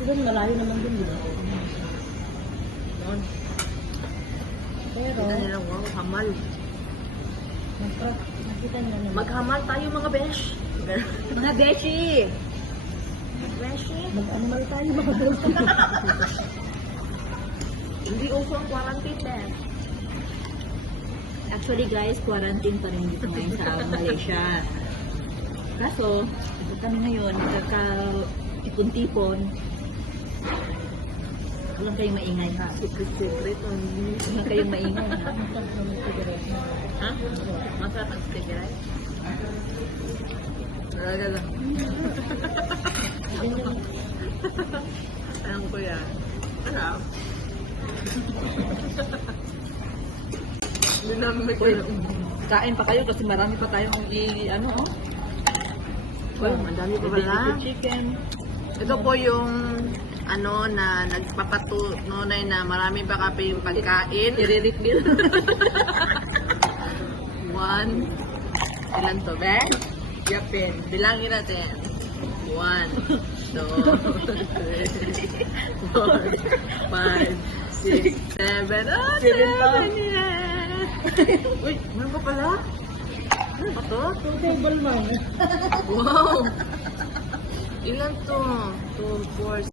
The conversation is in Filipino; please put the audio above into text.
Doon malayo naman din, di ba? Noon. Pero, Kita nila, wow, hamal. nakita nila naman. Maghamal tayo mga besh. Mga beshi! Beshi? Mag-animal tayo, mga bro. Hindi uso ang quarantine eh. Actually guys, quarantine pa rin dito ngayon sa Malaysia. Kaso, ito kami ngayon, nagkaka-tipon-tipon. Walang kayong maingay ha. Secret. Walang kayong maingay ha. Ha? Masarap ang cigarette? Talaga lang. Alam ko yan. Sarap. Hindi namin may Uy, kain pa kayo kasi marami pa tayong ano oh. Uy, ang dami pa pala. Barbecue chicken. Ito po yung ano na nagpapatunay na marami pa kape yung pagkain. I-refill. One. Ilan to, be? Yapin. Bilangin natin. 1, 2, 3, 4, 5, 6, 7. Oh, 7 yan! Uy, meron pa pala? Ano pa to? Two table man. Wow! Ilan to? 2, 4,